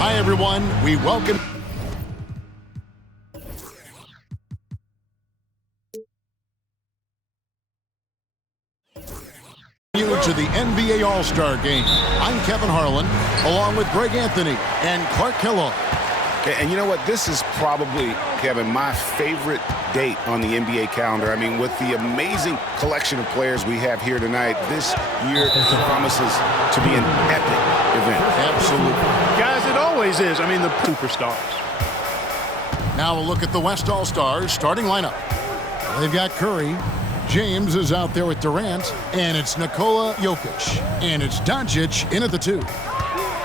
Hi, everyone. We welcome you to the NBA All-Star Game. I'm Kevin Harlan, along with Greg Anthony and Clark Kellogg. And you know what? This is probably, Kevin, my favorite date on the NBA calendar. I mean, with the amazing collection of players we have here tonight, this year promises to be an epic event. Absolutely. Guys, it always is. I mean, the superstars. Now a look at the West All-Stars starting lineup. They've got Curry. James is out there with Durant. And it's Nikola Jokic. And it's Doncic in at the 2.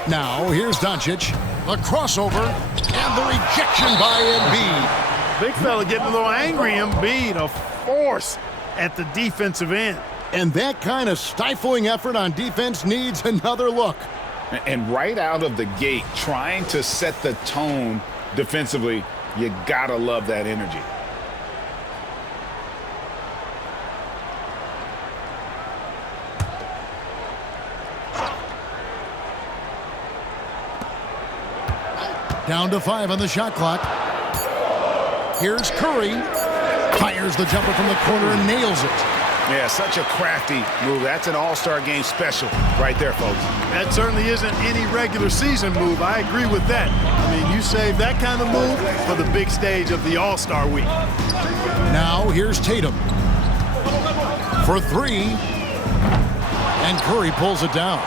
Now, here's Doncic. The crossover. And the rejection by Embiid. Big fella getting a little angry. Embiid, a force at the defensive end. And that kind of stifling effort on defense needs another look. And right out of the gate, trying to set the tone defensively, you gotta love that energy. Down to 5 on the shot clock. Here's Curry. Fires the jumper from the corner and nails it. Yeah, such a crafty move. That's an all-star game special right there, folks. That certainly isn't any regular season move. I agree with that. I mean, you save that kind of move for the big stage of the All-Star week. Now here's Tatum. For 3. And Curry pulls it down.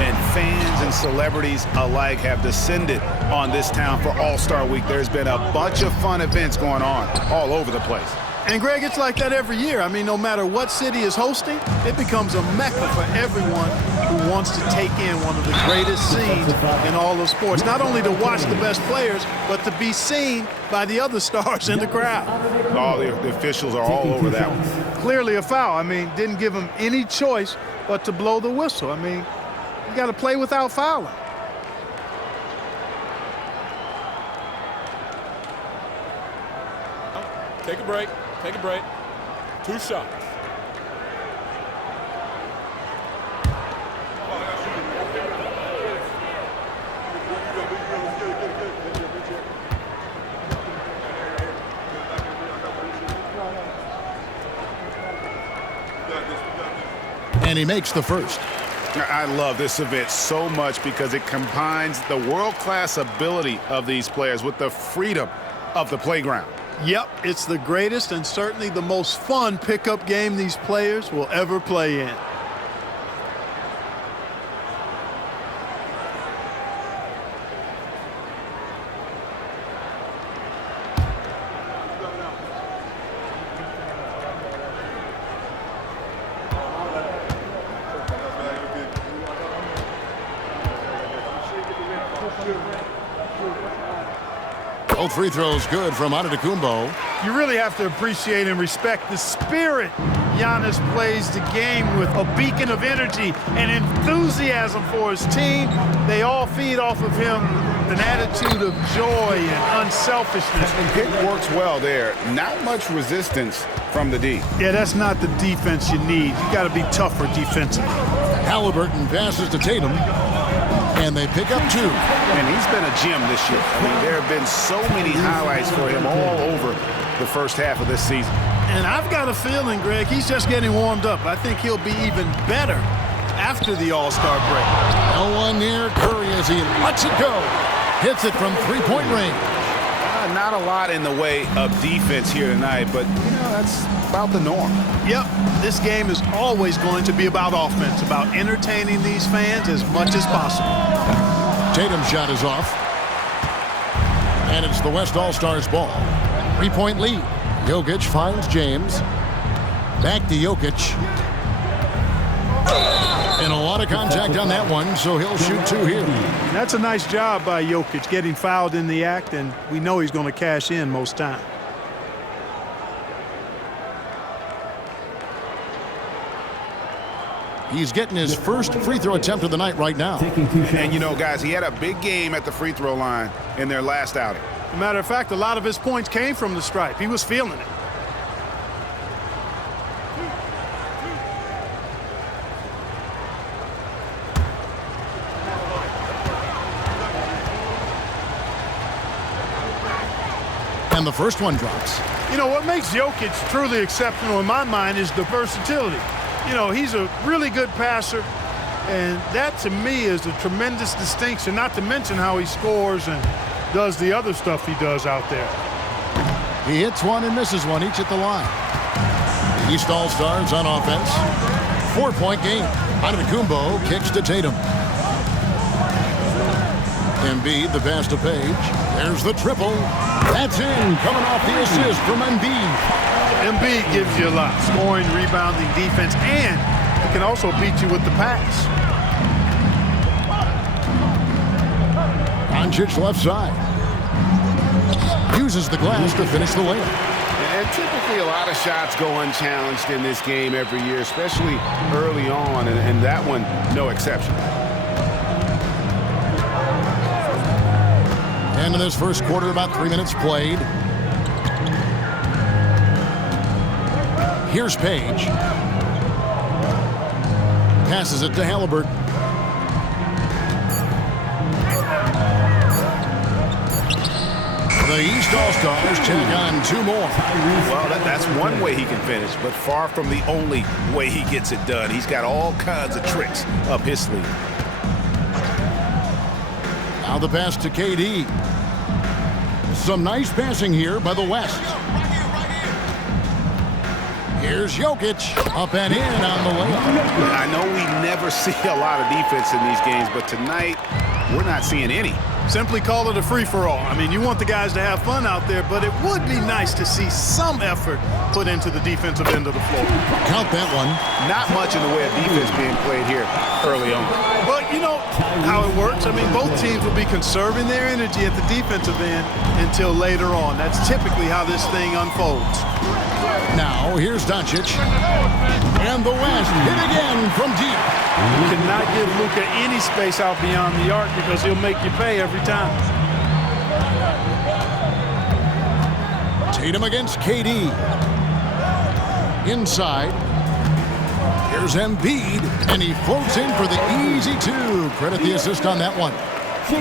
And fans and celebrities alike have descended on this town for All-Star Week. There's been a bunch of fun events going on all over the place. And, Greg, it's like that every year. I mean, no matter what city is hosting, it becomes a mecca for everyone who wants to take in one of the greatest scenes in all of sports. Not only to watch the best players, but to be seen by the other stars in the crowd. Oh, the officials are all over that one. Clearly a foul. I mean, didn't give them any choice but to blow the whistle. I mean, you got to play without fouling. Take a break. Take a break. 2 shots. And he makes the first. I love this event so much because it combines the world-class ability of these players with the freedom of the playground. Yep, it's the greatest and certainly the most fun pickup game these players will ever play in. Both free throws good from Antetokounmpo. You really have to appreciate and respect the spirit Giannis plays the game with, a beacon of energy and enthusiasm for his team. They all feed off of him an attitude of joy and unselfishness. And pick works well there. Not much resistance from the D. Yeah, that's not the defense you need. You got to be tougher defensively. Halliburton passes to Tatum. And they pick up 2. And he's been a gem this year. I mean, there have been so many highlights for him all over the first half of this season. And I've got a feeling, Greg, he's just getting warmed up. I think he'll be even better after the All-Star break. No one near Curry as he lets it go. Hits it from 3-point range. Not a lot in the way of defense here tonight, but, you know, that's about the norm. Yep, this game is always going to be about offense, about entertaining these fans as much as possible. Tatum's shot is off. And it's the West All-Stars ball. 3-point lead. Jokic finds James. Back to Jokic. And a lot of contact on that one, so he'll shoot 2 here. That's a nice job by Jokic, getting fouled in the act, and we know he's going to cash in most time. He's getting his first free throw attempt of the night right now. And, you know, guys, he had a big game at the free throw line in their last outing. As a matter of fact, a lot of his points came from the stripe. He was feeling it. And the first one drops. You know, what makes Jokic truly exceptional in my mind is the versatility. You know, he's a really good passer, and that to me is a tremendous distinction, not to mention how he scores and does the other stuff he does out there. He hits one and misses one, each at the line. The East All-Stars on offense. 4-point game. Antetokounmpo kicks to Tatum. Embiid, the pass to Page. There's the triple. That's in, coming off the assist from Embiid. Embiid gives you a lot. Scoring, rebounding, defense, and he can also beat you with the pass. Doncic left side. Uses the glass to finish the layup. And typically a lot of shots go unchallenged in this game every year, especially early on, and that one, no exception. And in this first quarter, about 3 minutes played. Here's Page. Passes it to Halliburton. The East All-Stars check on 2 more. Well, that's one way he can finish, but far from the only way he gets it done. He's got all kinds of tricks up his sleeve. Now the pass to KD. Some nice passing here by the West. Here's Jokic, up and in on the layup. I know we never see a lot of defense in these games, but tonight we're not seeing any. Simply call it a free-for-all. I mean, you want the guys to have fun out there, but it would be nice to see some effort put into the defensive end of the floor. Count that one. Not much in the way of defense being played here early on. But you know how it works. I mean, both teams will be conserving their energy at the defensive end until later on. That's typically how this thing unfolds. Now, here's Doncic. And the West hit again from deep. You cannot give Luka any space out beyond the arc because he'll make you pay every time. Tatum against KD. Inside. Here's Embiid, and he floats in for the easy 2. Credit the assist on that one.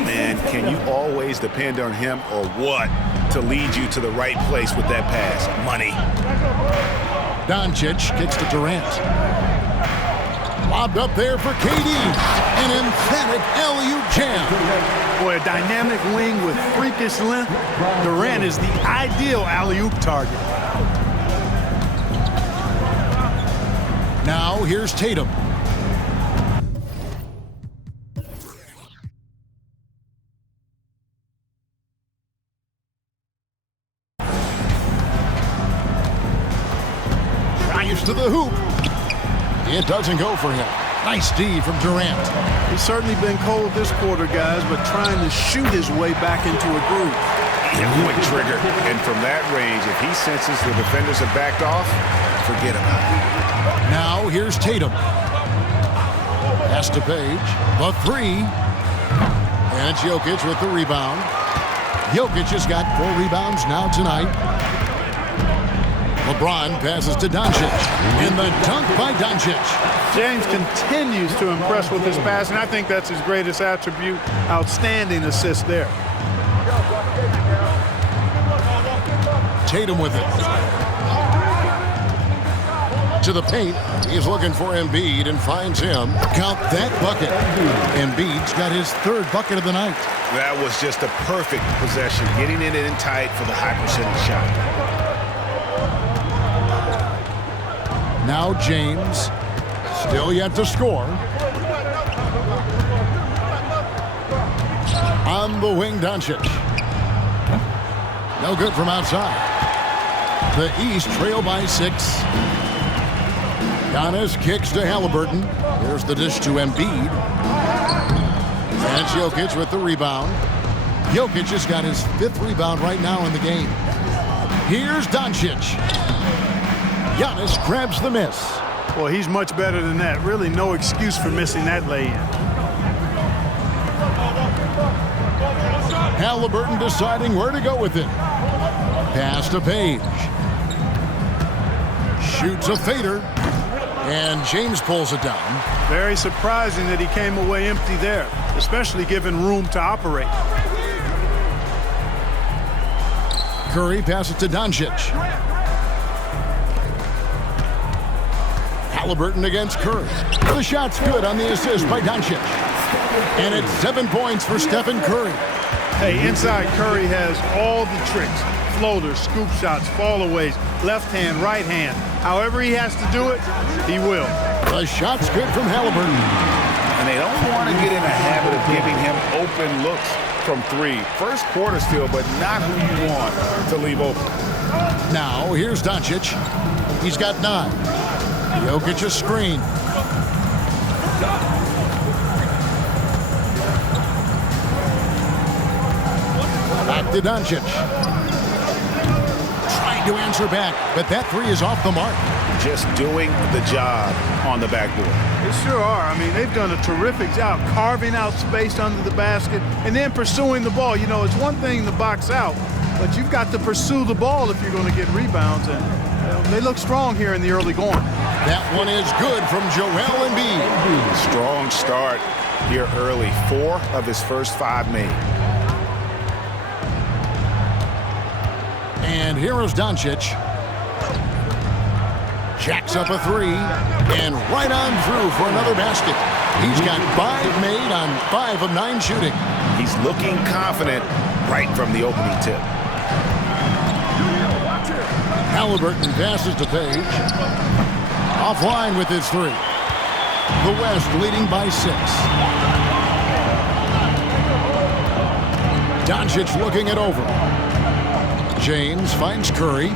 Man, can you always depend on him or what to lead you to the right place with that pass? Money. Doncic kicks to Durant. Lobbed up there for KD. An emphatic alley-oop jam. Boy, a dynamic wing with freakish length. Durant is the ideal alley-oop target. Now here's Tatum. Drives to the hoop. It doesn't go for him. Nice D from Durant. He's certainly been cold this quarter, guys, but trying to shoot his way back into a groove. Quick trigger. And from that range, if he senses the defenders have backed off, forget about it. Now here's Tatum. Pass to Page. The 3. And it's Jokic with the rebound. Jokic has got 4 rebounds now tonight. LeBron passes to Doncic. And the dunk by Doncic. James continues to impress with his passing. I think that's his greatest attribute. Outstanding assist there. Tatum with it. To the paint. He's looking for Embiid and finds him. Count that bucket. Embiid's got his 3rd bucket of the night. That was just a perfect possession, getting it in tight for the high percentage shot. Now James. Still yet to score. On the wing, Doncic. No good from outside. The East trail by 6. Giannis kicks to Halliburton. Here's the dish to Embiid. And it's Jokic with the rebound. Jokic has got his 5th rebound right now in the game. Here's Doncic. Giannis grabs the miss. Well, he's much better than that. Really no excuse for missing that lay-in. Halliburton deciding where to go with it. Pass to Page. Shoots a fader. And James pulls it down. Very surprising that he came away empty there, especially given room to operate. Curry passes to Doncic. Halliburton against Curry. The shot's good on the assist by Doncic. And it's 7 points for Stephen Curry. Hey, inside Curry has all the tricks. Floaters, scoop shots, fallaways, left hand, right hand. However he has to do it, he will. The shot's good from Halliburton. And they don't want to get in a habit of giving him open looks from three. First quarter still, but not who you want to leave open. Now, here's Doncic. He's got 9. Jokic a screen. Back to Doncic. Trying to answer back, but that three is off the mark. Just doing the job on the backboard. They sure are. I mean, they've done a terrific job carving out space under the basket and then pursuing the ball. You know, it's one thing to box out, but you've got to pursue the ball if you're going to get rebounds. And they look strong here in the early going. That one is good from Joel Embiid. Strong start here early. 4 of his first 5 made. And here is Doncic. Jacks up a 3 and right on through for another basket. He's got 5 made on 5 of 9 shooting. He's looking confident right from the opening tip. Halliburton passes to Page. Offline with his 3. The West leading by 6. Doncic looking it over. James finds Curry.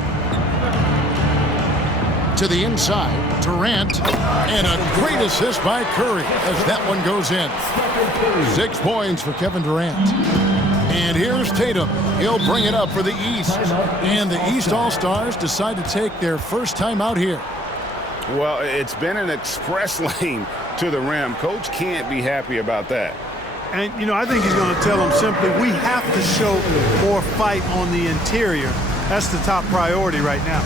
To the inside, Durant, and a great assist by Curry as that one goes in. 6 points for Kevin Durant. And here's Tatum. He'll bring it up for the East. And the East All-Stars decide to take their first time out here. Well, it's been an express lane to the rim. Coach can't be happy about that. And, you know, I think he's going to tell them simply, we have to show more fight on the interior. That's the top priority right now.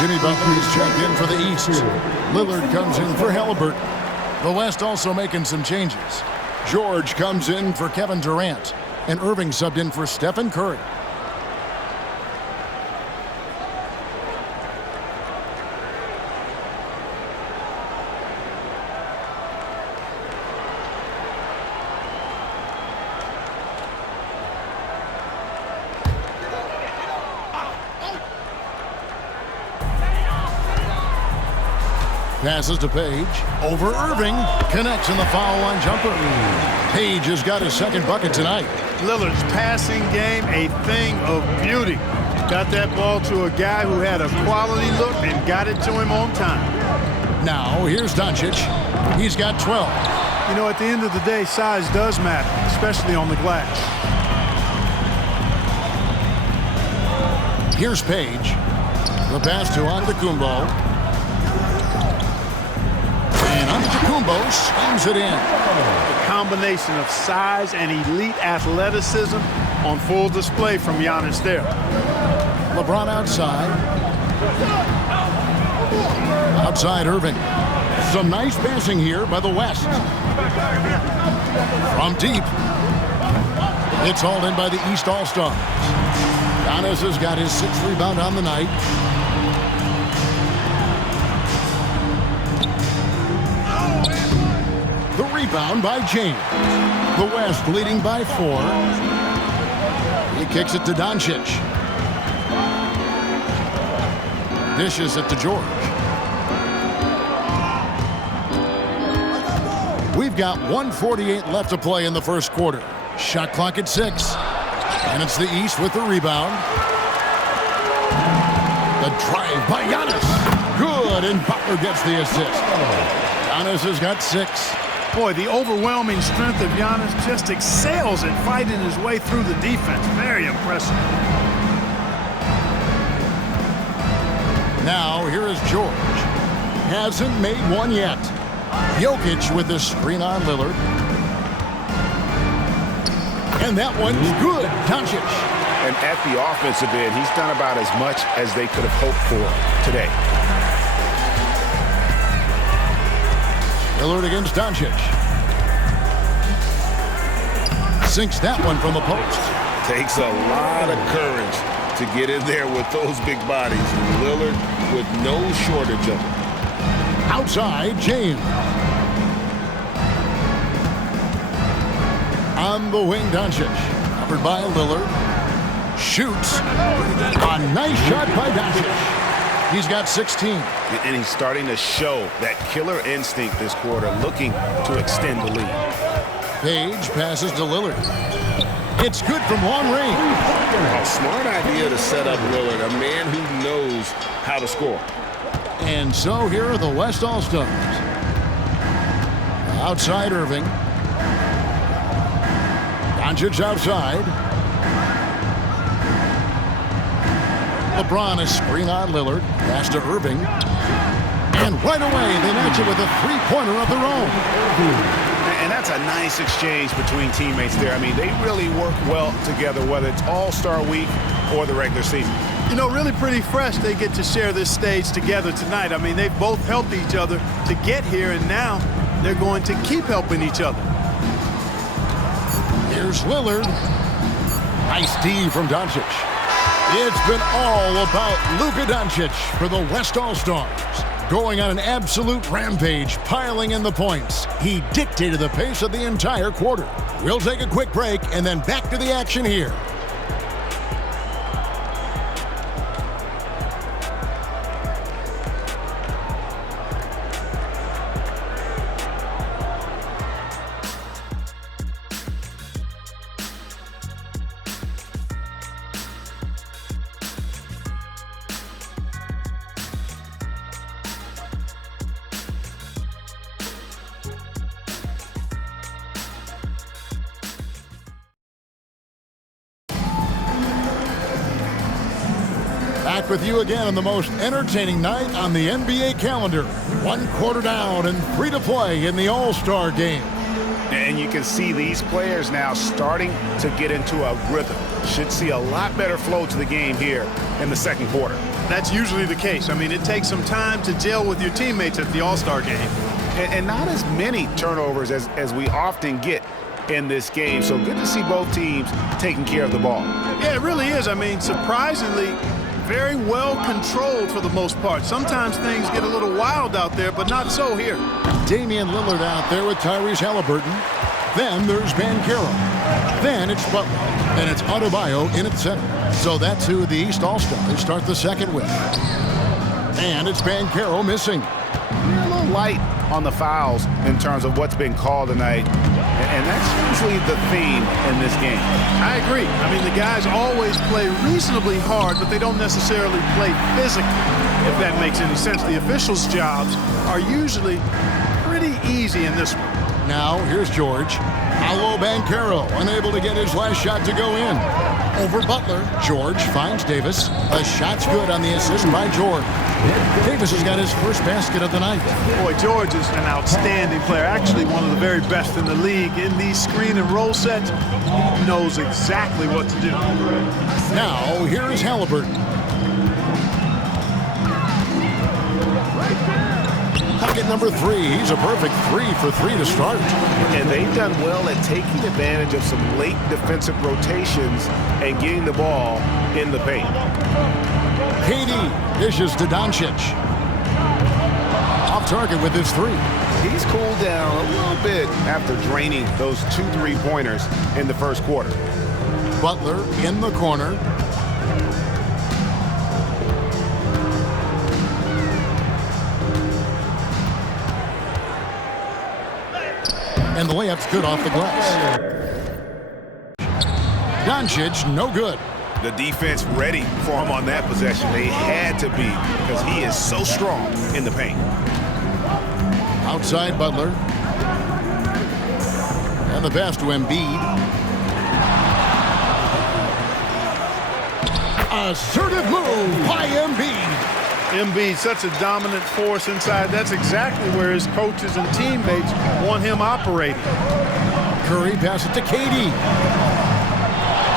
Jimmy Butler's checked in for the East. Lillard comes in for Halliburton. The West also making some changes. George comes in for Kevin Durant. And Irving subbed in for Stephen Curry. Passes to Page. Over Irving. Connects in the foul line jumper. Page has got his second bucket tonight. Lillard's passing game, a thing of beauty. Got that ball to a guy who had a quality look and got it to him on time. Now, here's Doncic. He's got 12. You know, at the end of the day, size does matter, especially on the glass. Here's Page. The pass to Antetokounmpo. And Antetokounmpo slams it in. A combination of size and elite athleticism on full display from Giannis there. LeBron outside. Outside Irving. Some nice passing here by the West. From deep. It's hauled in by the East All-Stars. Giannis has got his 6th rebound on the night. rebound by James. The West leading by 4. He kicks it to Doncic. Dishes it to George. We've got 1:48 left to play in the first quarter. Shot clock at 6. And it's the East with the rebound. The drive by Giannis. Good, and Butler gets the assist. Giannis has got 6. Boy, the overwhelming strength of Giannis just excels at fighting his way through the defense. Very impressive. Now, here is George. Hasn't made one yet. Jokic with the screen on Lillard. And that one's good. Doncic. And at the offensive end, he's done about as much as they could have hoped for today. Lillard against Doncic. Sinks that one from the post. Takes a lot of courage to get in there with those big bodies. Lillard with no shortage of it. Outside, James. On the wing, Doncic. Covered by Lillard. Shoots. A nice shot by Doncic. He's got 16. And he's starting to show that killer instinct this quarter, looking to extend the lead. Page passes to Lillard. It's good from long range. A smart idea to set up Lillard, a man who knows how to score. And so here are the West All-Stars. Outside Irving. Doncic outside. LeBron is screen on Lillard. Pass to Irving. And right away, they match it with a three-pointer of their own. And that's a nice exchange between teammates there. I mean, they really work well together, whether it's All-Star Week or the regular season. You know, really pretty fresh they get to share this stage together tonight. I mean, they've both helped each other to get here, and now they're going to keep helping each other. Here's Lillard. Nice D from Doncic. It's been all about Luka Doncic for the West All-Stars. Going on an absolute rampage, piling in the points. He dictated the pace of the entire quarter. We'll take a quick break and then back to the action here. Back with you again on the most entertaining night on the NBA calendar. 1 quarter down and 3 to play in the All-Star game. And you can see these players now starting to get into a rhythm. Should see a lot better flow to the game here in the second quarter. That's usually the case. I mean, it takes some time to gel with your teammates at the All-Star game. And not as many turnovers as we often get in this game. So good to see both teams taking care of the ball. Yeah, it really is. I mean, surprisingly, very well controlled for the most part. Sometimes things get a little wild out there, but not so here. Damian Lillard out there with Tyrese Halliburton. Then there's Banchero. Then it's Butler. And it's Adebayo in at center. So that's who the East All-Stars start the second with. And it's Banchero missing. A little light on the fouls in terms of what's been called tonight. And that's usually the theme in this game. I agree. I mean, the guys always play reasonably hard, but they don't necessarily play physically, if that makes any sense. The officials' jobs are usually pretty easy in this one. Now, here's George. Paolo Banchero, unable to get his last shot to go in. Over Butler. George finds Davis. The shot's good on the assist by George. Davis has got his first basket of the night. Boy, George is an outstanding player. Actually, one of the very best in the league. In these screen and roll sets, he knows exactly what to do. Now, here's Halliburton. Bucket number 3. He's a perfect 3 for 3 to start. And they've done well at taking advantage of some late defensive rotations and getting the ball in the paint. KD dishes to Doncic. Off target with his 3. he's cooled down a little bit after draining those 2 3-pointers in the first quarter. Butler in the corner. And the layup's good off the glass. Doncic, no good. The defense ready for him on that possession. They had to be because he is so strong in the paint. Outside Butler. And the pass to Embiid. Assertive move by Embiid. Embiid, such a dominant force inside. That's exactly where his coaches and teammates want him operating. Curry pass it to KD.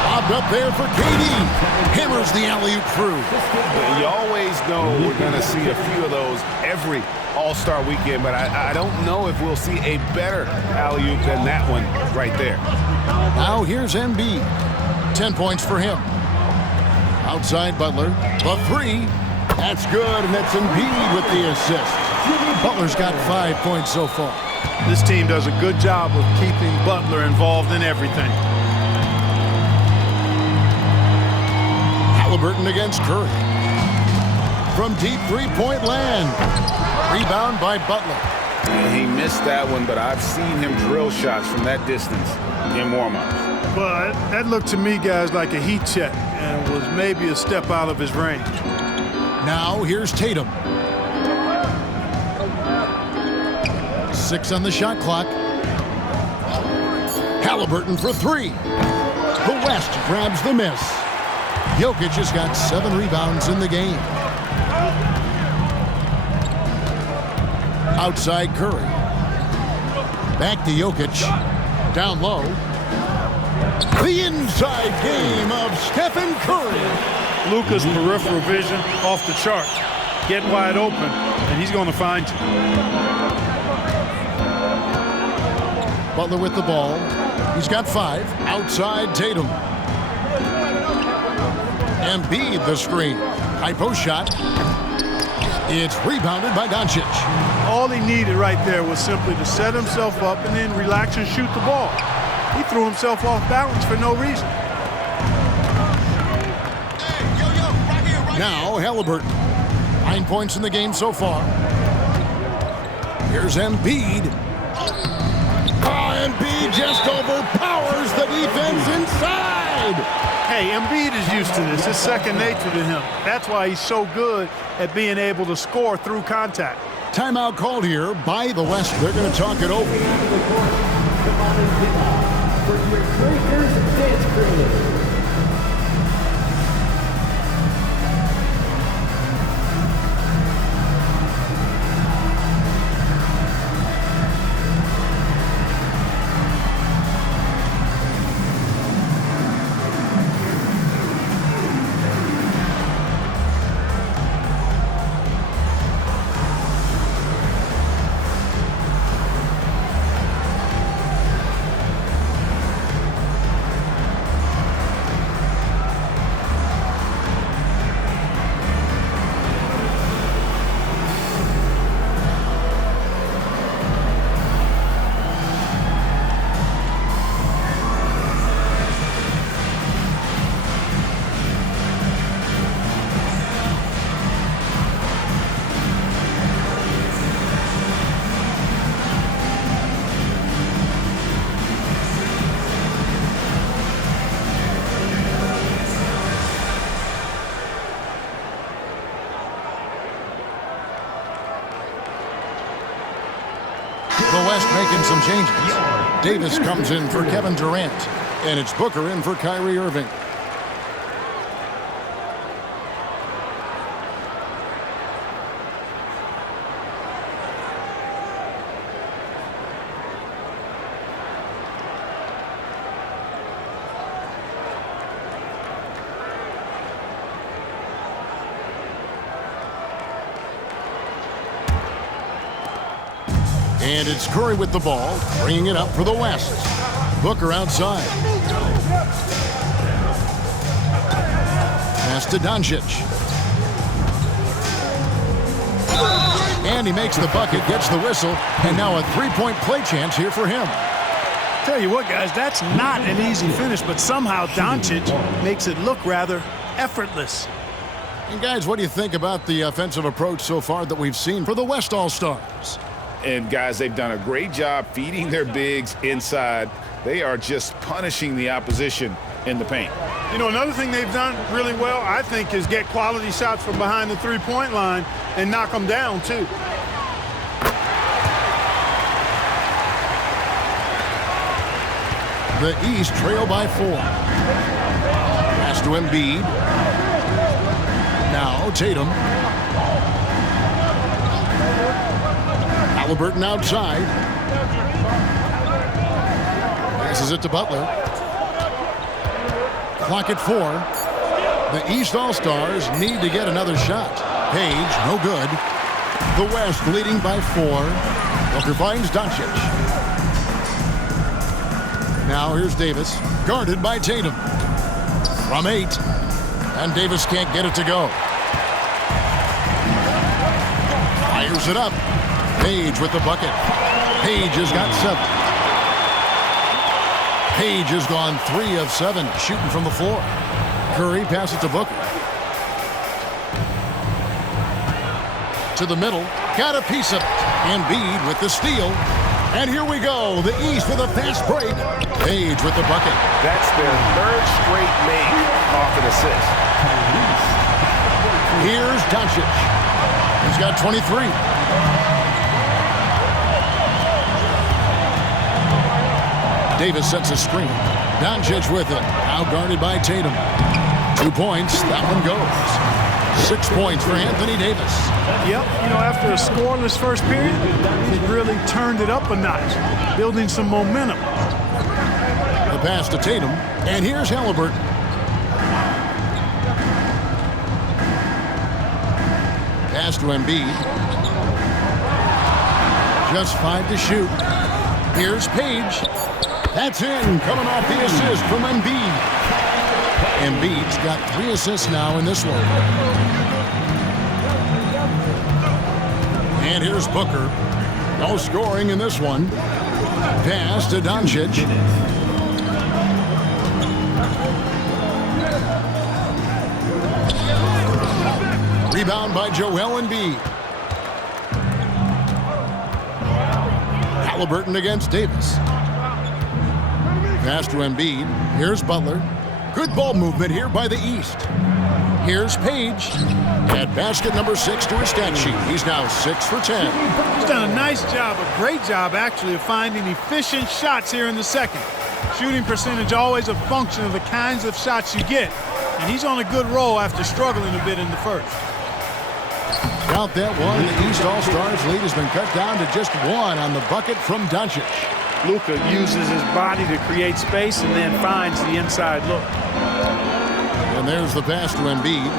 Lobbed up there for KD. Hammers the alley-oop through. You always know we're going to see a few of those every All-Star weekend, but I don't know if we'll see a better alley-oop than that one right there. Now here's Embiid. 10 points for him. Outside Butler. The 3. That's good, and that's Embiid with the assist. Butler's got 5 points so far. This team does a good job of keeping Butler involved in everything. Halliburton against Curry. From deep three-point land. Rebound by Butler. He missed that one, but I've seen him drill shots from that distance in warm-ups. But that looked to me, guys, like a heat check and was maybe a step out of his range. Now here's Tatum. 6 on the shot clock. Halliburton for 3. The West grabs the miss. Jokic has got 7 rebounds in the game. Outside Curry. Back to Jokic. Down low. The inside game of Stephen Curry. Luka's peripheral vision off the chart. Get wide open, and he's going to find you. Butler with the ball. He's got 5. Outside Tatum. Embiid the screen. High post shot. It's rebounded by Doncic. All he needed right there was simply to set himself up and then relax and shoot the ball. He threw himself off balance for no reason. Now Halliburton. 9 points in the game so far. Here's Embiid. Embiid just overpowers the defense inside. Hey, Embiid is used to this. It's second nature to him. That's why he's so good at being able to score through contact. Timeout called here by the West. They're going to talk it over. The West making some changes. Davis comes in for Kevin Durant, and it's Booker in for Kyrie Irving. And it's Curry with the ball, bringing it up for the West. Booker outside. Pass to Doncic. And And he makes the bucket, gets the whistle, and now a three-point play chance here for him. Tell you what, guys, that's not an easy finish, but somehow Doncic makes it look rather effortless. And guys, what do you think about the offensive approach so far that we've seen for the West All-Stars? And guys, they've done a great job feeding their bigs inside. They are just punishing the opposition in the paint. You know, another thing they've done really well, I think, is get quality shots from behind the three-point line and knock them down, too. The East trail by 4. Pass to Embiid. Now Tatum. Halliburton outside. Passes it to Butler. Clock at 4. The East All-Stars need to get another shot. Page, no good. The West leading by 4. Booker finds Doncic. Now here's Davis, guarded by Tatum. From 8. And Davis can't get it to go. Fires it up. Page with the bucket. Page has got 7. Page has gone 3 of 7, shooting from the floor. Curry passes to Booker. To the middle. Got a piece of it. Embiid with the steal. And here we go. The East with a fast break. Page with the bucket. That's their 3rd straight make off an assist. Here's Doncic. He's got 23. Davis sets a screen. Doncic with it. Now guarded by Tatum. 2 points. That one goes. 6 points for Anthony Davis. Yep, you know, after a scoreless first period, he really turned it up a notch, building some momentum. The pass to Tatum, and here's Halliburton. Pass to Embiid. Just 5 to shoot. Here's Page. That's in, coming off the assist from Embiid. Embiid's got 3 assists now in this one. And here's Booker. No scoring in this one. Pass to Doncic. Rebound by Joel Embiid. Halliburton against Davis. Pass to Embiid. Here's Butler. Good ball movement here by the East. Here's Page. At basket number 6 to his stat sheet. He's now 6 for 10. He's done a nice job, a great job actually, of finding efficient shots here in the second. Shooting percentage always a function of the kinds of shots you get. And he's on a good roll after struggling a bit in the first. Count that one. The East All-Stars lead has been cut down to just 1 on the bucket from Doncic. Luka uses his body to create space and then finds the inside look. And there's the pass to Embiid.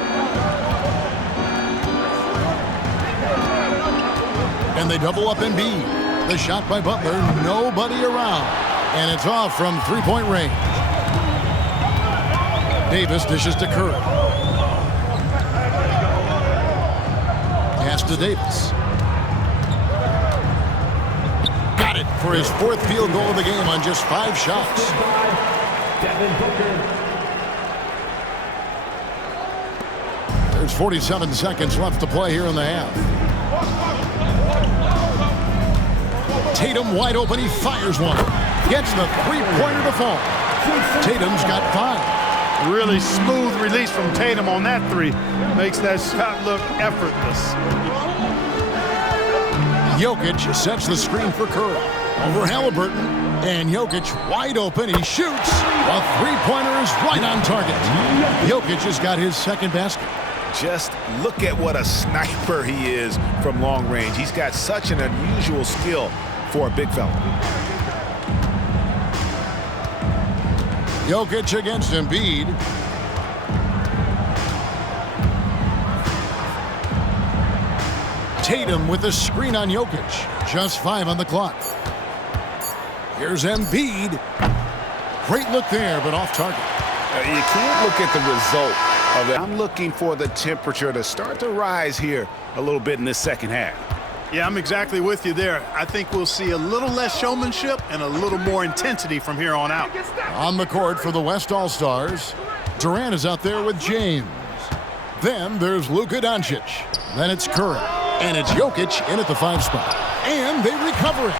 And they double up Embiid. The shot by Butler, nobody around. And it's off from three-point range. Davis dishes to Curry. Pass to Davis. Got it for his 4th field goal of the game on just 5 shots. There's 47 seconds left to play here in the half. Tatum wide open. He fires one. Gets the three-pointer to fall. Tatum's got 5. Really smooth release from Tatum on that 3. Makes that shot look effortless. Jokic sets the screen for Curry. Over Halliburton. And Jokic wide open. He shoots. A three-pointer is right on target. Jokic has got his 2nd basket. Just look at what a sniper he is from long range. He's got such an unusual skill for a big fella. Jokic against Embiid. Tatum with a screen on Jokic. Just 5 on the clock. Here's Embiid. Great look there, but off target. You can't look at the result of it. I'm looking for the temperature to start to rise here a little bit in this second half. Yeah, I'm exactly with you there. I think we'll see a little less showmanship and a little more intensity from here on out. On the court for the West All-Stars, Durant is out there with James. Then there's Luka Doncic. Then it's Curry. And it's Jokic in at the 5 spot. And they recover it.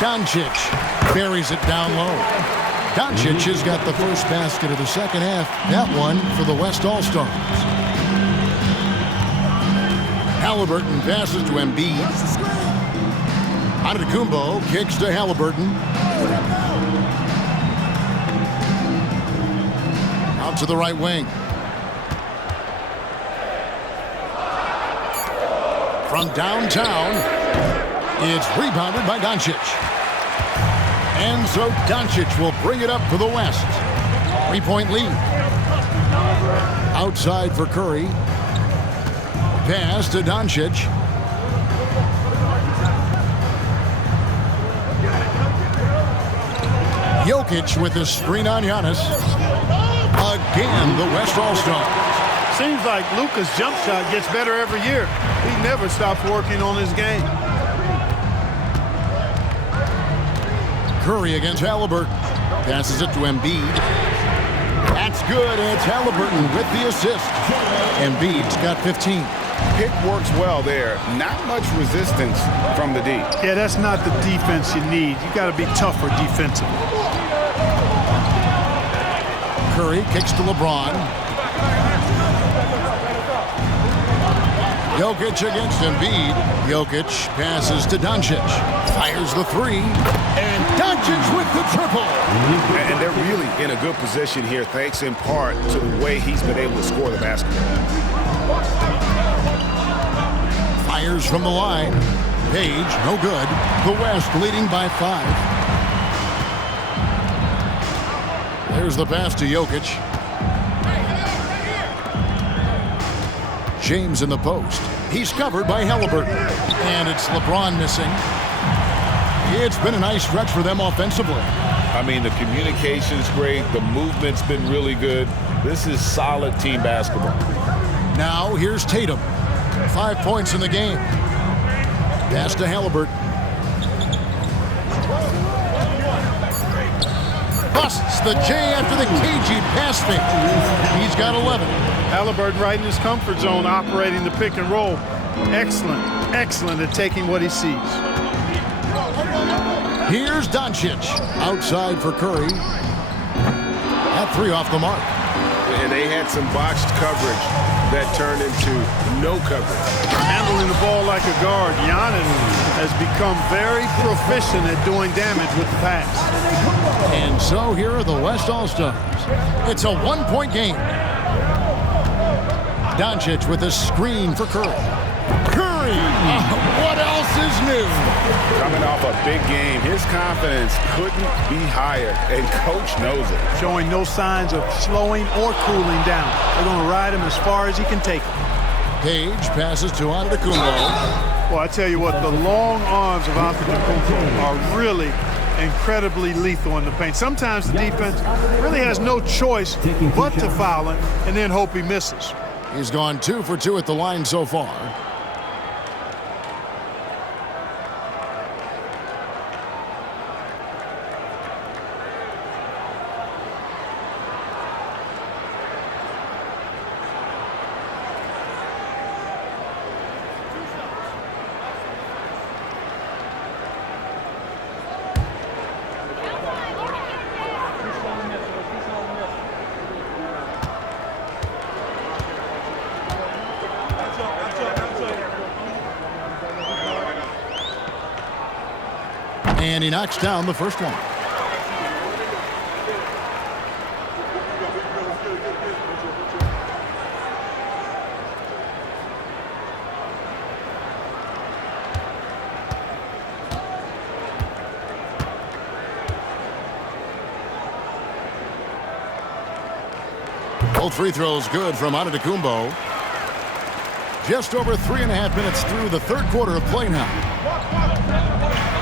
Doncic buries it down low. Doncic has got the first basket of the second half. That one for the West All-Stars. Halliburton passes to Embiid. Antetokounmpo kicks to Halliburton. Out to the right wing. From downtown, it's rebounded by Doncic. And so Doncic will bring it up for the West. 3-point lead. Outside for Curry. Pass to Doncic. Jokic with the screen on Giannis. Again, the West All-Stars. Seems like Luka's jump shot gets better every year. He never stops working on his game. Curry against Halliburton. Passes it to Embiid. That's good, and it's Halliburton with the assist. Embiid's got 15. Pick works well there. Not much resistance from the D. Yeah, that's not the defense you need. You got to be tougher defensively. Curry kicks to LeBron. Jokic against Embiid. Jokic passes to Doncic. Fires the 3. And Doncic with the triple. And they're really in a good position here, thanks in part to the way he's been able to score the basketball. Fires from the line. Page, no good. The West leading by 5. There's the pass to Jokic. James in the post. He's covered by Halliburton. And it's LeBron missing. It's been a nice stretch for them offensively. I mean, the communication's great. The movement's been really good. This is solid team basketball. Now here's Tatum. 5 points in the game. Pass to Halliburton. Busts the J after the cagey pass fake. He's got 11. Halliburton right in his comfort zone operating the pick and roll. Excellent at taking what he sees. Here's Doncic. Outside for Curry. That 3 off the mark. And they had some botched coverage that turned into no coverage. Handling the ball like a guard, Giannis has become very proficient at doing damage with the pass. And so here are the West All-Stars. It's a 1-point game. Doncic with a screen for Curry. Curry! What else is new? Coming off a big game, his confidence couldn't be higher, and coach knows it. Showing no signs of slowing or cooling down. They're going to ride him as far as he can take him. Page passes to Antetokounmpo. Well, I tell you what, the long arms of Antetokounmpo are really incredibly lethal in the paint. Sometimes the defense really has no choice but to foul him and then hope he misses. He's gone 2 for 2 at the line so far. And he knocks down the first one. Both free throws good from Antetokounmpo. Just over 3.5 minutes through the third quarter of play now.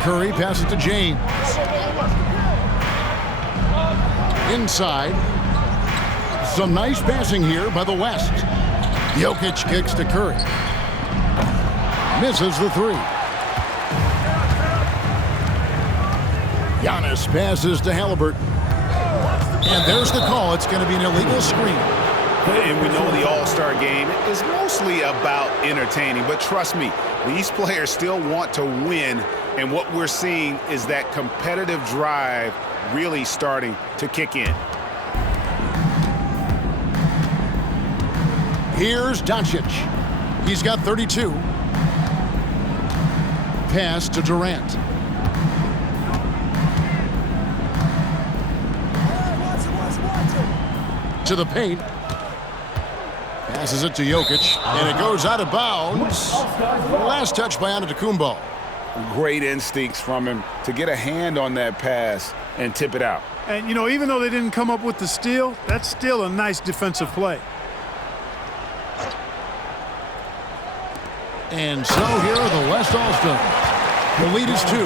Curry passes to James. Inside. Some nice passing here by the West. Jokic kicks to Curry. Misses the three. Giannis passes to Halliburton. And there's the call. It's going to be an illegal screen. And we know the All-Star game is mostly about entertaining, but trust me, these players still want to win, and what we're seeing is that competitive drive really starting to kick in. Here's Doncic. He's got 32. Pass to Durant. To the paint. Passes it to Jokic, and it goes out of bounds. Last touch by Antetokounmpo. Great instincts from him to get a hand on that pass and tip it out. And, you know, even though they didn't come up with the steal, that's still a nice defensive play. And so here are the West All-Stars. The lead is 2.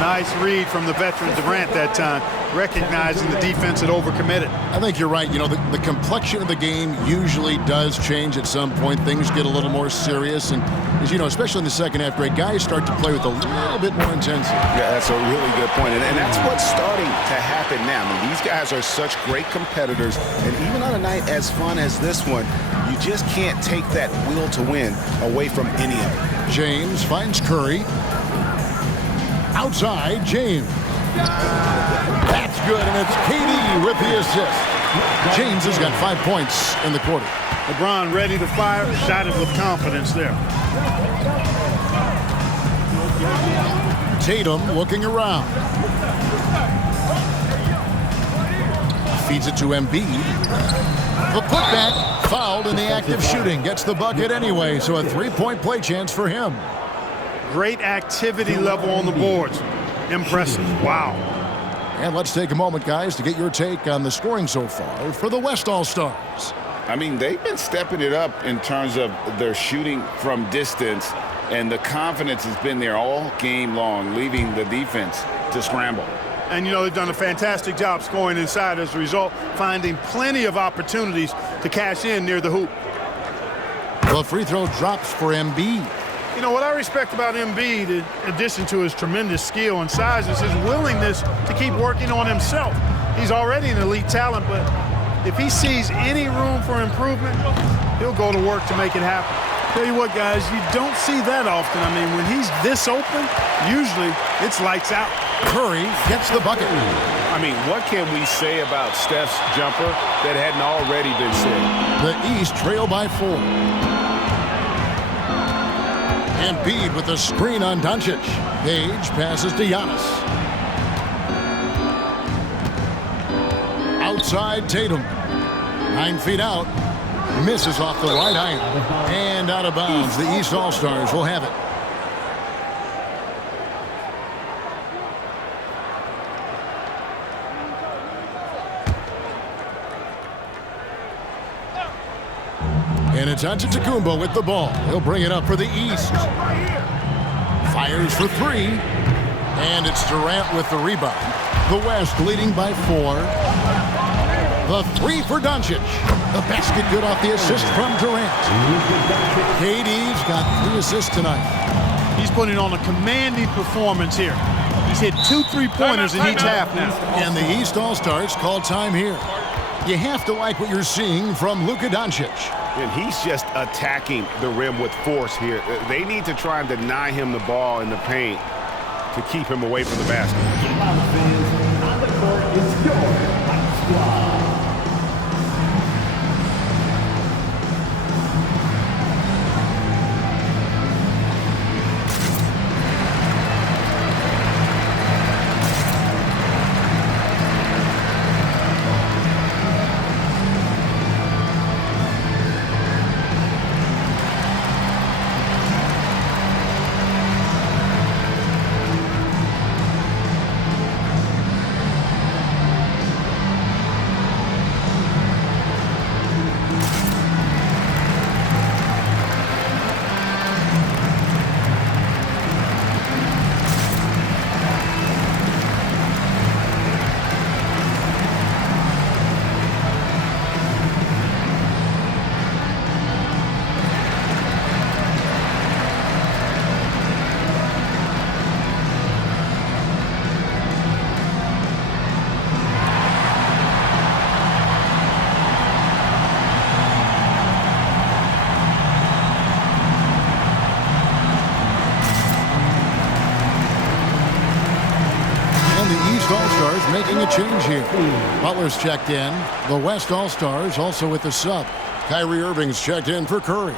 Nice read from the veteran Durant that time, recognizing the defense had overcommitted. I think you're right. You know, the complexion of the game usually does change at some point. Things get a little more serious. And, as you know, especially in the second half, great guys start to play with a little bit more intensity. Yeah, that's a really good point. And that's what's starting to happen now. I mean, these guys are such great competitors. And even on a night as fun as this one, you just can't take that will to win away from any of it. James finds Curry. Outside, James. That's good, and it's KD with the assist. James has got 5 points in the quarter. LeBron ready to fire, shot it with confidence there. Tatum looking around. Feeds it to Embiid. The putback fouled in the act of shooting. Gets the bucket anyway, so a 3-point play chance for him. Great activity level on the boards. Impressive. Wow. And let's take a moment, guys, to get your take on the scoring so far for the West All-Stars. I mean, they've been stepping it up in terms of their shooting from distance, and the confidence has been there all game long, leaving the defense to scramble. And, you know, they've done a fantastic job scoring inside as a result, finding plenty of opportunities to cash in near the hoop. The free throw drops for Embiid. You know, what I respect about Embiid, in addition to his tremendous skill and size, is his willingness to keep working on himself. He's already an elite talent, but if he sees any room for improvement, he'll go to work to make it happen. Tell you what, guys, you don't see that often. I mean, when he's this open, usually it's lights out. Curry gets the bucket. I mean, what can we say about Steph's jumper that hadn't already been said? The East trail by 4. Embiid with the screen on Doncic. Page passes to Giannis. Outside Tatum. 9 feet out. Misses off the right iron. And out of bounds. The East All-Stars will have it. And it's Antetokounmpo with the ball. He'll bring it up for the East. Fires for 3. And it's Durant with the rebound. The West leading by 4. The 3 for Doncic. The basket good off the assist from Durant. KD's got 3 assists tonight. He's putting on a commanding performance here. He's hit 2 3-pointers in each half now. And the East All-Stars call time here. You have to like what you're seeing from Luka Doncic. And he's just attacking the rim with force here. They need to try and deny him the ball in the paint to keep him away from the basket. On the court is your squad. East All-Stars making a change here. Butler's checked in. The West All-Stars also with the sub. Kyrie Irving's checked in for Curry.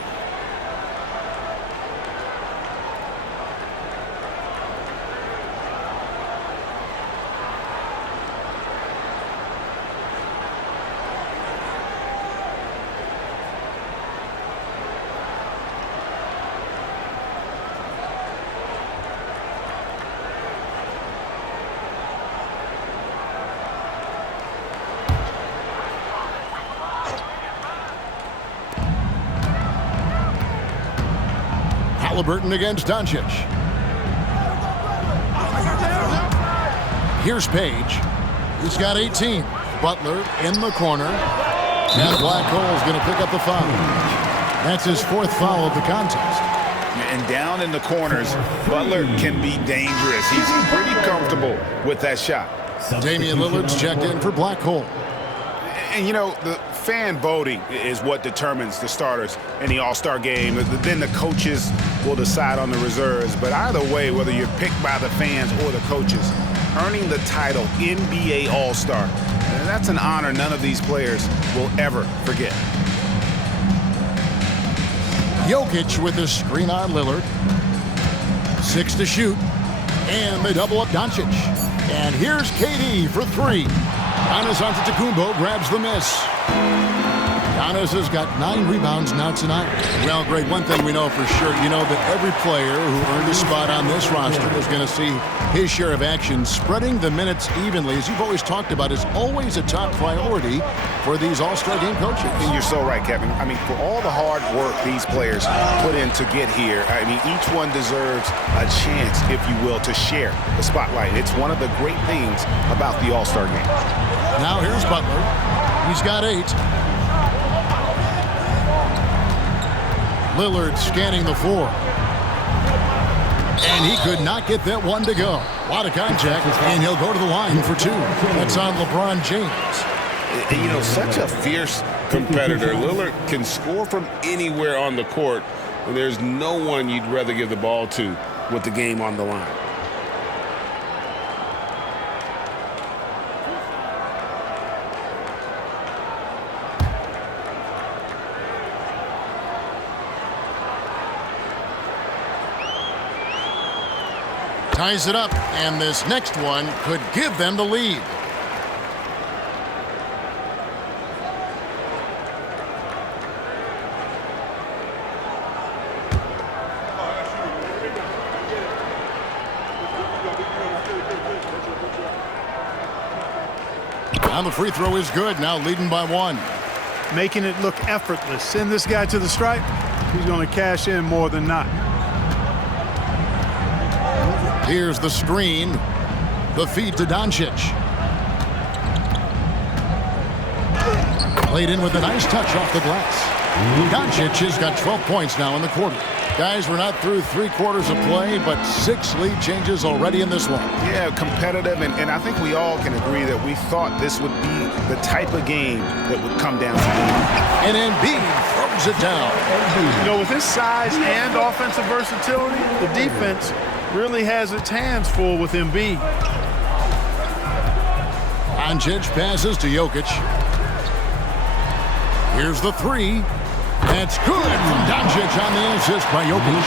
Halliburton against Doncic. Here's Page. He's got 18. Butler in the corner. And Black Hole's going to pick up the foul. That's his fourth foul of the contest. And down in the corners, Butler can be dangerous. He's pretty comfortable with that shot. Damian Lillard's checked in for Black Hole. And, you know, the fan voting is what determines the starters in the All-Star game. Then the coaches will decide on the reserves. But either way, whether you're picked by the fans or the coaches, earning the title NBA All-Star, that's an honor none of these players will ever forget. Jokic with a screen on Lillard. 6 to shoot. And they double up Doncic. And here's KD for 3. Giannis Antetokounmpo grabs the miss. Giannis has got 9 rebounds now tonight. Well, Greg, one thing we know for sure, you know that every player who earned a spot on this roster is going to see his share of action. Spreading the minutes evenly, as you've always talked about, is always a top priority for these All-Star game coaches. And you're so right, Kevin. I mean, for all the hard work these players put in to get here, I mean, each one deserves a chance, if you will, to share the spotlight. It's one of the great things about the All-Star game. Now here's Butler. He's got 8. Lillard scanning the floor. And he could not get that one to go. A lot of contact, and he'll go to the line for 2. That's on LeBron James. You know, such a fierce competitor. Lillard can score from anywhere on the court, and there's no one you'd rather give the ball to with the game on the line. Ties it up, and this next one could give them the lead. And the free throw is good, now leading by 1. Making it look effortless. Send this guy to the stripe. He's going to cash in more than not. Here's the screen. The feed to Doncic. Played in with a nice touch off the glass. Doncic has got 12 points now in the quarter. Guys, we're not through 3 quarters of play, but 6 lead changes already in this one. Yeah, competitive, and I think we all can agree that we thought this would be the type of game that would come down to the end. And Embiid throws it down. You know, with his size and offensive versatility, the defense really has its hands full with Embiid. Doncic passes to Jokic. Here's the 3. That's good from Doncic on the assist by Jokic.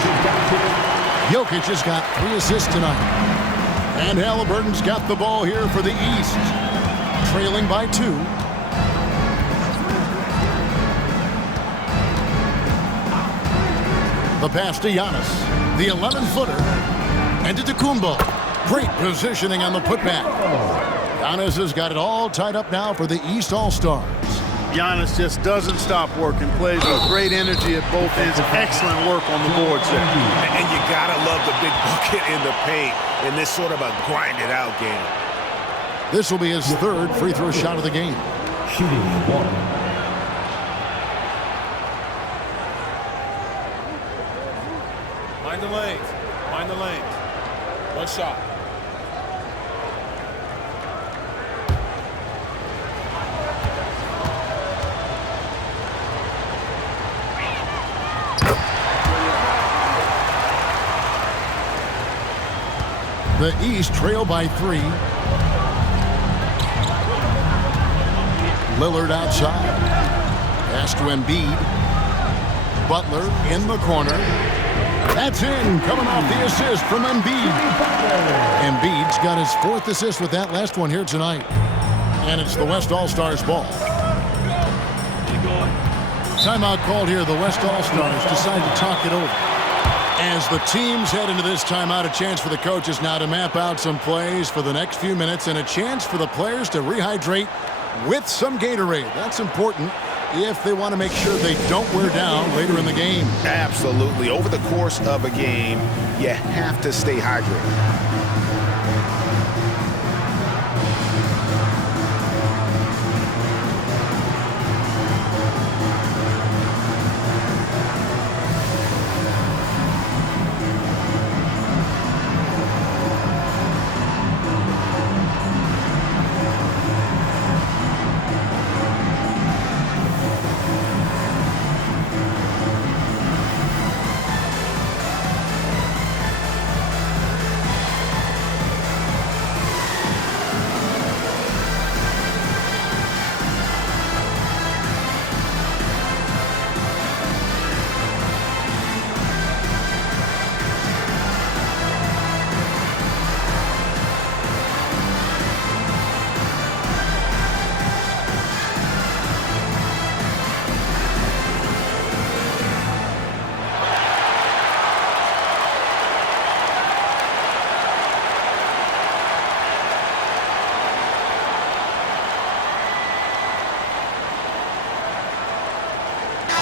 Jokic has got 3 assists tonight. And Halliburton's got the ball here for the East. Trailing by 2. The pass to Giannis. The 11-footer. And to Antetokounmpo. Great positioning on the putback. Giannis has got it all tied up now for the East All-Stars. Giannis just doesn't stop working. Plays with great energy at both ends. Excellent work on the boards there. And you gotta love the big bucket in the paint in this sort of a grinded out game. This will be his 3rd free throw shot of the game. Shooting 1. Mind the lanes. Mind the lanes. 1 shot. The East trail by 3. Lillard outside. Pass to Embiid. Butler in the corner. That's in, coming off the assist from Embiid. Embiid's got his 4th assist with that last one here tonight. And it's the West All-Stars ball. Timeout called here. The West All-Stars decide to talk it over. As the teams head into this timeout, a chance for the coaches now to map out some plays for the next few minutes and a chance for the players to rehydrate with some Gatorade. That's important if they want to make sure they don't wear down later in the game. Absolutely. Over the course of a game, you have to stay hydrated.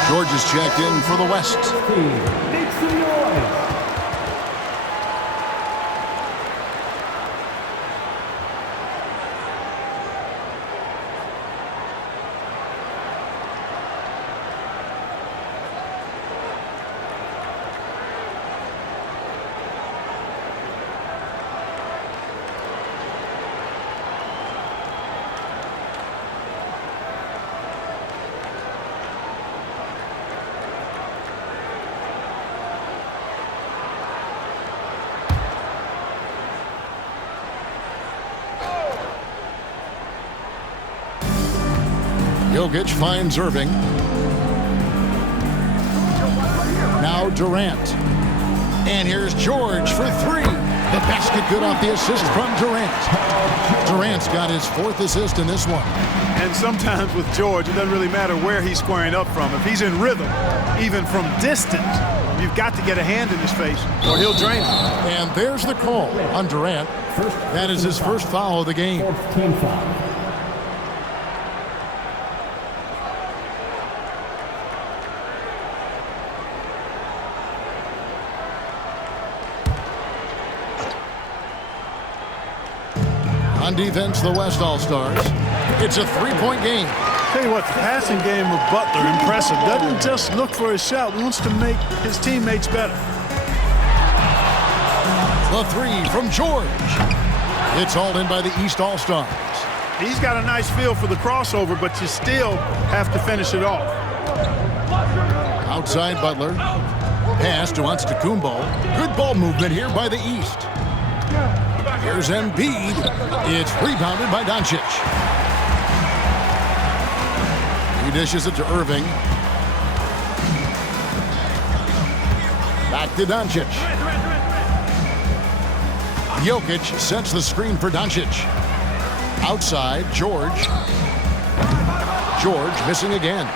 George is checked in for the West. Make some noise. Jokic finds Irving. Now Durant. And here's George for 3. The basket good off the assist from Durant. Durant's got his 4th assist in this one. And sometimes with George, it doesn't really matter where he's squaring up from. If he's in rhythm, even from distance, you've got to get a hand in his face or he'll drain it. And there's the call on Durant. That is his first foul of the game. Team foul. On defense, the West All-Stars. It's a 3-point game. Tell you what, the passing game of Butler, impressive. Doesn't just look for his shot, wants to make his teammates better. The 3 from George. It's hauled in by the East All-Stars. He's got a nice feel for the crossover, but you still have to finish it off. Outside Butler. Pass to Antetokounmpo. Good ball movement here by the East. Here's Embiid. It's rebounded by Doncic. He dishes it to Irving. Back to Doncic. Jokic sets the screen for Doncic. Outside, George. George missing again.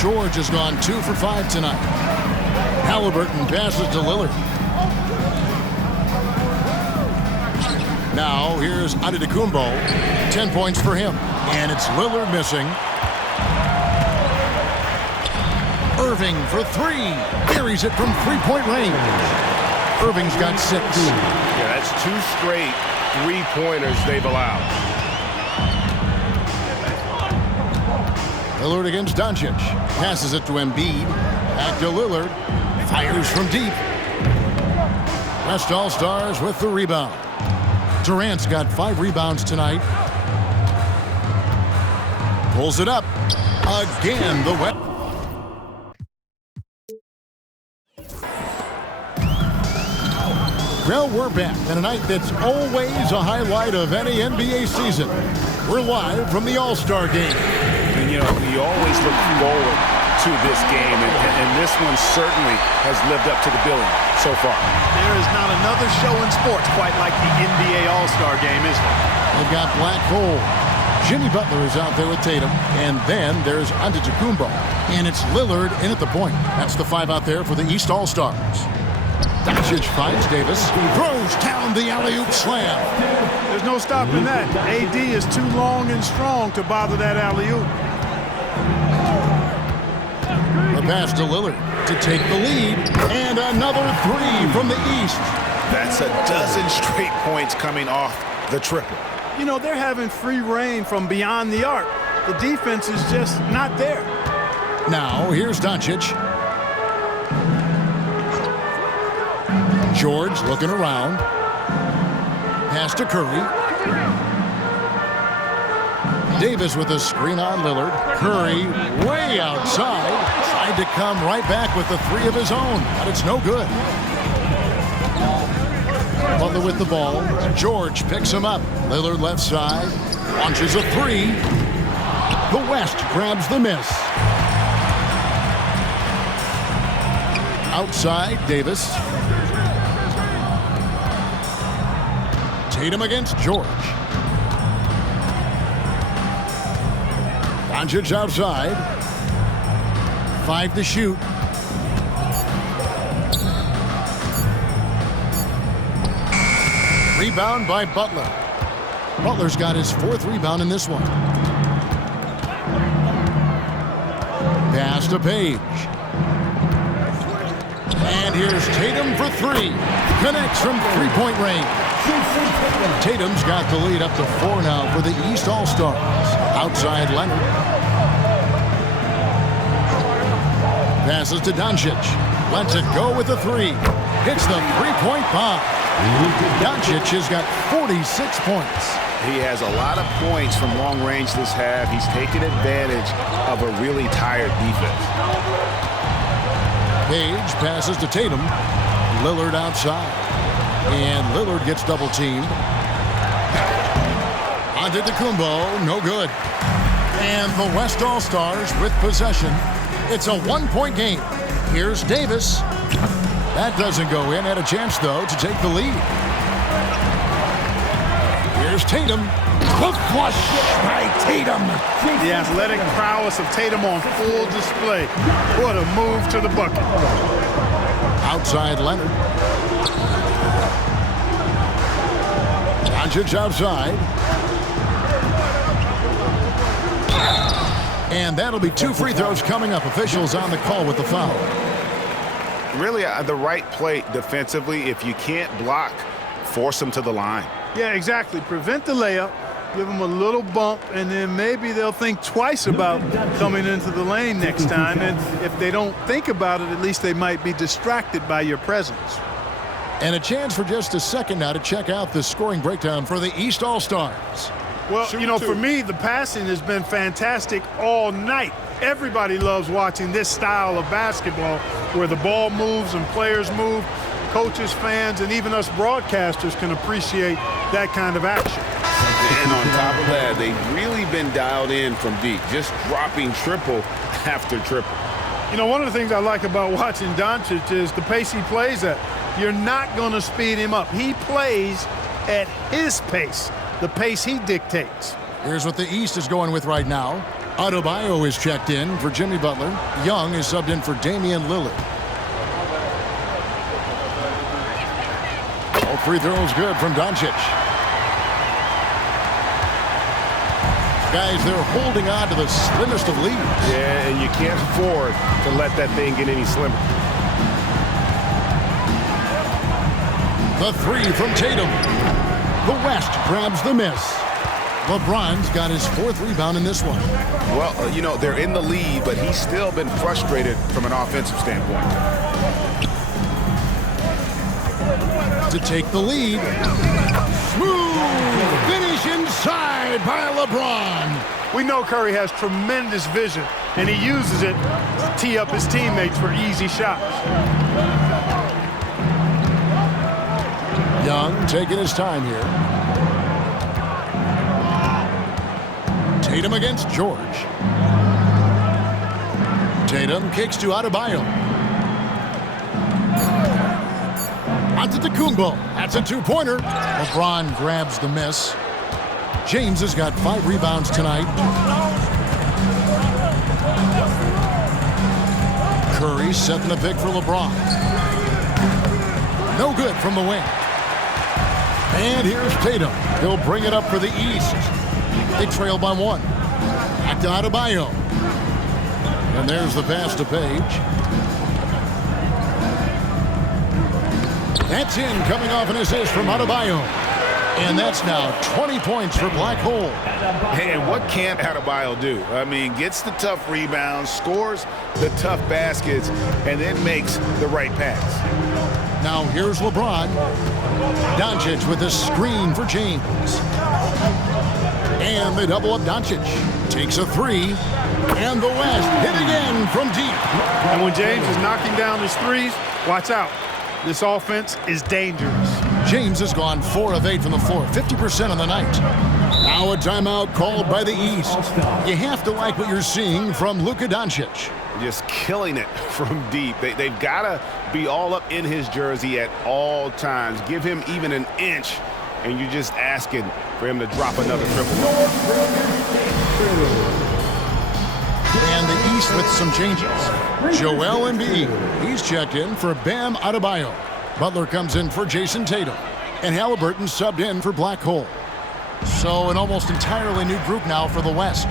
George has gone 2 for 5 tonight. Halliburton passes to Lillard. Now, here's Antetokounmpo. 10 points for him. And it's Lillard missing. Irving for 3. Buries it from 3-point range. Irving's got 6. Yeah, that's 2 straight 3-pointers they've allowed. Lillard against Doncic. Passes it to Embiid. Back to Lillard. Fires from deep. West All-Stars with the rebound. Durant's got 5 rebounds tonight. Pulls it up. Again, the West. Well, we're back. And a night that's always a highlight of any NBA season. We're live from the All-Star game. And, you always look forward to this game, and this one certainly has lived up to the billing so far. There is not another show in sports quite like the NBA All-Star game, is there? They've got Black Hole. Jimmy Butler is out there with Tatum, and then there's Antetokounmpo. And it's Lillard in at the point. That's the 5 out there for the East All-Stars. Doncic finds Davis, throws down the alley-oop slam. There's no stopping that. AD is too long and strong to bother that alley-oop. The pass to Lillard to take the lead, and another 3 from the East. That's a dozen straight points coming off the triple. They're having free reign from beyond the arc. The defense is just not there. Now, here's Doncic. George looking around. Pass to Curry. Davis with a screen on Lillard. Curry way outside. Tried to come right back with the 3 of his own, but it's no good. Butler with the ball. George picks him up. Lillard left side. Launches a 3. The West grabs the miss. Outside, Davis. Tatum against George. Doncic outside. 5 to shoot. Rebound by Butler. Butler's got his 4th rebound in this one. Pass to Page. And here's Tatum for 3. Connects from 3-point range. Tatum's got the lead up to 4 now for the East All-Stars. Outside Leonard. Passes to Doncic. Lets it go with the 3. Hits the 3-point bomb. Doncic has got 46 points. He has a lot of points from long range this half. He's taken advantage of a really tired defense. Page passes to Tatum. Lillard outside. And Lillard gets double teamed. Antetokounmpo, no good. And the West All-Stars with possession. It's a 1-point game. Here's Davis. That doesn't go in. Had a chance, though, to take the lead. Here's Tatum. The flush by Tatum. The athletic prowess of Tatum on full display. What a move to the bucket. Outside Leonard. Doncic outside. And that'll be 2 free throws coming up. Officials on the call with the foul. Really, the right play defensively. If you can't block, force them to the line. Yeah, exactly. Prevent the layup, give them a little bump, and then maybe they'll think twice about coming into the lane next time. And if they don't think about it, at least they might be distracted by your presence. And a chance for just a second now to check out the scoring breakdown for the East All-Stars. Well, for me, the passing has been fantastic all night. Everybody loves watching this style of basketball where the ball moves and players move. Coaches, fans, and even us broadcasters can appreciate that kind of action. And on top of that, they've really been dialed in from deep, just dropping triple after triple. One of the things I like about watching Doncic is the pace he plays at. You're not going to speed him up. He plays at his pace, the pace he dictates. Here's what the East is going with right now. Adebayo is checked in for Jimmy Butler. Young is subbed in for Damian Lillard. All free throws good from Doncic. Guys, they're holding on to the slimmest of leads. Yeah, and you can't afford to let that thing get any slimmer. The 3 from Tatum. The West grabs the miss. LeBron's got his 4th rebound in this one. Well, they're in the lead, but he's still been frustrated from an offensive standpoint. To take the lead. Smooth finish inside by LeBron. We know Curry has tremendous vision, and he uses it to tee up his teammates for easy shots. Young taking his time here. Tatum against George. Tatum kicks to Adebayo. Antetokounmpo. That's a two-pointer. LeBron grabs the miss. James has got 5 rebounds tonight. Curry setting the pick for LeBron. No good from the wing. And here's Tatum. He'll bring it up for the East. They trail by 1. Back to Adebayo. And there's the pass to Page. That's in, coming off an assist from Adebayo. And that's now 20 points for Black Hole. And what can't Adebayo do? I mean, gets the tough rebounds, scores the tough baskets, and then makes the right pass. Now here's LeBron. Doncic with a screen for James. And they double up Doncic. Takes a 3. And the West hit again from deep. And when James is knocking down his threes, watch out. This offense is dangerous. James has gone 4 of 8 from the floor, 50% on the night. Now a timeout called by the East. You have to like what you're seeing from Luka Doncic. Just killing it from deep. They've got to be all up in his jersey at all times. Give him even an inch, and you're just asking for him to drop another triple. And the East with some changes. Joel Embiid, he's checked in for Bam Adebayo. Butler comes in for Jason Tatum. And Halliburton subbed in for Black Hole. So an almost entirely new group now for the West.